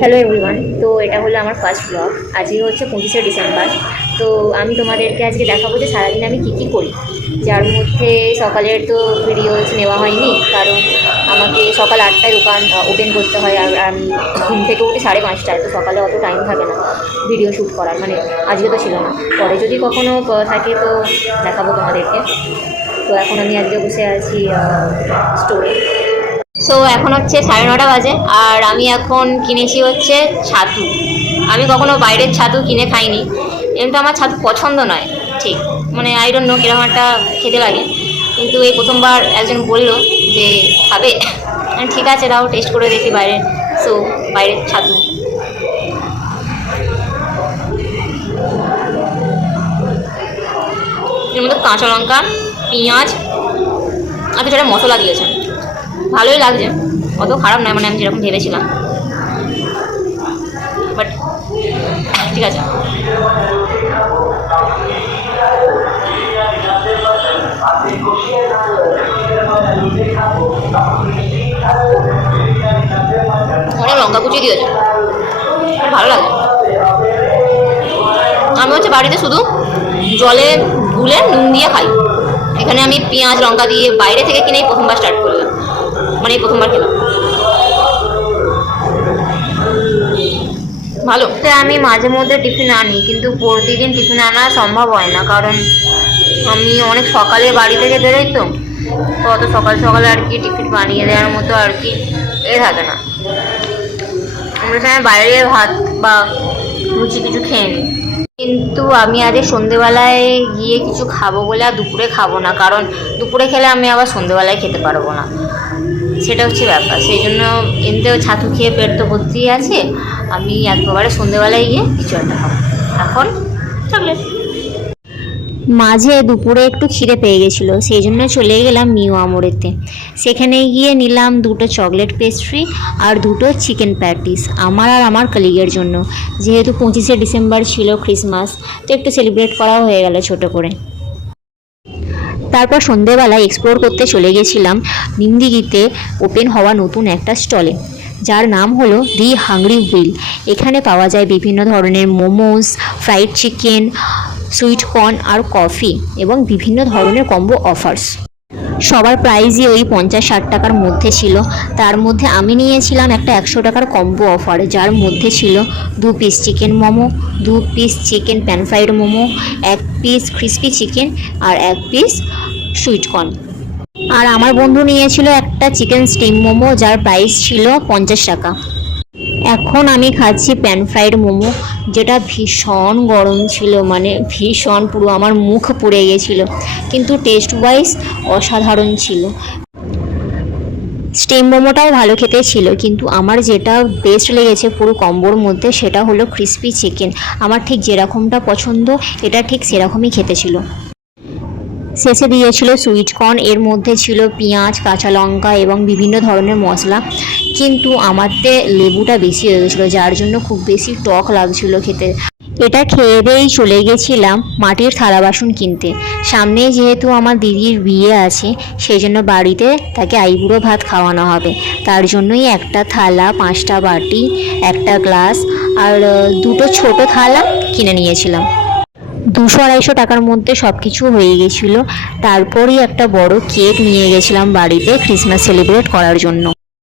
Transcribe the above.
Hello everyone, তো এটা হলো আমার ফার্স্ট ব্লগ। আজকে হচ্ছে 25শে ডিসেম্বর। তো আমি তোমাদেরকে আজকে দেখাবো যে সারাদিন আমি কী কী করি, যার মধ্যে সকালের তো ভিডিওস নেওয়া হয়নি, কারণ আমাকে সকাল 8টায় দোকান ওপেন করতে হয়। আর আমি ঘুম থেকে উঠি 5:30টায়, তো সকালে অত টাইম থাকে না ভিডিও শ্যুট করার, মানে আজকে তো ছিল না। পরে যদি কখনও থাকে তো দেখাবো তোমাদেরকে। তো এখন আমি আজকে বসে আছি স্টোরে। সো এখন হচ্ছে 9:30 বাজে, আর আমি এখন কিনেছি হচ্ছে ছাতু। আমি কখনো বাইরের ছাতু কিনে খাইনি, এমনি আমার ছাতু পছন্দ নয় ঠিক, মানে আই ডোন্ট নো কিরকম একটা খেতে লাগে। কিন্তু এই প্রথমবার একজন বলল যে খাবে, ঠিক আছে দাও টেস্ট করে দেখি বাইরের। সো বাইরের ছাতু, এর মধ্যে কাঁচা লঙ্কা, পেঁয়াজ আর কিছুটা মশলা দিয়েছে, ভালোই লাগছে, অত খারাপ নয়, মানে আমি যেরকম ভেবেছিলাম, বাট ঠিক আছে। অনেক লঙ্কা কুচি দিয়েছে, ভালো লাগে। আমি হচ্ছে বাড়িতে শুধু জলে গুলে নুন দিয়ে খাই, এখানে আমি পেঁয়াজ লঙ্কা দিয়ে বাইরে থেকে কিনেই প্রথমবার স্টার্ট করলাম, মানে প্রথমবার খেলাম, ভালো। তো আমি মাঝে মধ্যে টিফিন আনি, কিন্তু প্রতিদিন টিফিন আনা সম্ভব হয় না, কারণ আমি অনেক সকালে বাড়ি থেকে বেরোই, তো অত সকাল সকালে আর কি টিফিন বানিয়ে দেওয়ার মতো আর কি থাকে না। আমরা এখানে বাইরে ভাত বা লুচি কিছু খেয়ে নিই, কিন্তু আমি আজ সন্ধেবেলায় গিয়ে কিছু খাবো বলে আর দুপুরে খাবো না, কারণ দুপুরে খেলে আমি আবার সন্ধেবেলায় খেতে পারবো না, সেটা হচ্ছে ব্যাপার। সেই জন্য এমনিতেও ছাতু খেয়ে পেট তো ভর্তি আছে, আমি একেবারে সন্ধেবেলায় গিয়ে কিছু একটা খাবো। এখন চকলেট। মাঝে দুপুরে একটু খিদে পেয়ে গেছিলো, সেই জন্য চলে গেলাম নিউ আমরেতে। সেখানে গিয়ে নিলাম 2টো চকলেট পেস্ট্রি আর 2টো চিকেন প্যাটিস, আমার আর আমার কলিগের জন্য। যেহেতু 25শে ডিসেম্বর ছিল, ক্রিসমাস, তো একটু সেলিব্রেট করাও হয়ে গেল ছোট করে। তারপর সন্ধেবেলায় এক্সপ্লোর করতে চলে গেছিলাম নিমদিঘিতে ওপেন হওয়া নতুন একটা স্টলে, যার নাম হলো দি হাংরি হুইল। এখানে পাওয়া যায় বিভিন্ন ধরনের momos, fried chicken, sweet corn আর কফি, এবং বিভিন্ন ধরনের কম্বো অফার্স। সবার প্রাইসই ওই 50-60 টাকার মধ্যে ছিল। তার মধ্যে আমি নিয়েছিলাম একটা 100 টাকার কম্বো অফার, যার মধ্যে ছিল 2 piece chicken momo, 2 piece chicken pan fried momo, 1 piece crispy chicken আর 1 পিস সুইট কর্ন। আর আমার বন্ধু নিয়েছিল একটা চিকেন স্টিম মোমো, যার প্রাইস ছিল 50 টাকা। এখন আমি খাচ্ছি প্যান ফ্রাইড মোমো, যেটা ভীষণ গরম ছিল, মানে ভীষণ, পুরো আমার মুখ পুড়ে গেছিলো, কিন্তু টেস্ট ওয়াইজ অসাধারণ ছিল। স্টিম মোমোটাও ভালো খেতে ছিল, কিন্তু আমার যেটা বেস্ট লেগেছে পুরো কম্বোর মধ্যে সেটা হলো ক্রিস্পি চিকেন। আমার ঠিক যেরকমটা পছন্দ, এটা ঠিক সেরকমই খেতে ছিল। শেষে দিয়েছিল সুইট কর্ন, এর মধ্যে ছিল পেঁয়াজ, কাঁচা লঙ্কা এবং বিভিন্ন ধরনের মশলা, কিন্তু আমারতে লেবুটা বেশি হয়ে গেছিলো, যার জন্য খুব বেশি টক লাগছিল খেতে। এটা খেয়ে দিয়েই চলে গেছিলাম মাটির থালা বাসন কিনতে। সামনে যেহেতু আমার দিদির বিয়ে আছে, সেই জন্য বাড়িতে তাকে আইবুড়ো ভাত খাওয়ানো হবে, তার জন্যই একটা থালা, 5টা বাটি, একটা গ্লাস আর 2টো ছোট থালা কিনে নিয়েছিলাম। 200-250 টাকার মধ্যে সব কিছু হয়ে গেছিলো। তারপরই একটা বড় কেক নিয়ে গেছিলাম বাড়িতে ক্রিসমাস সেলিব্রেট করার জন্য।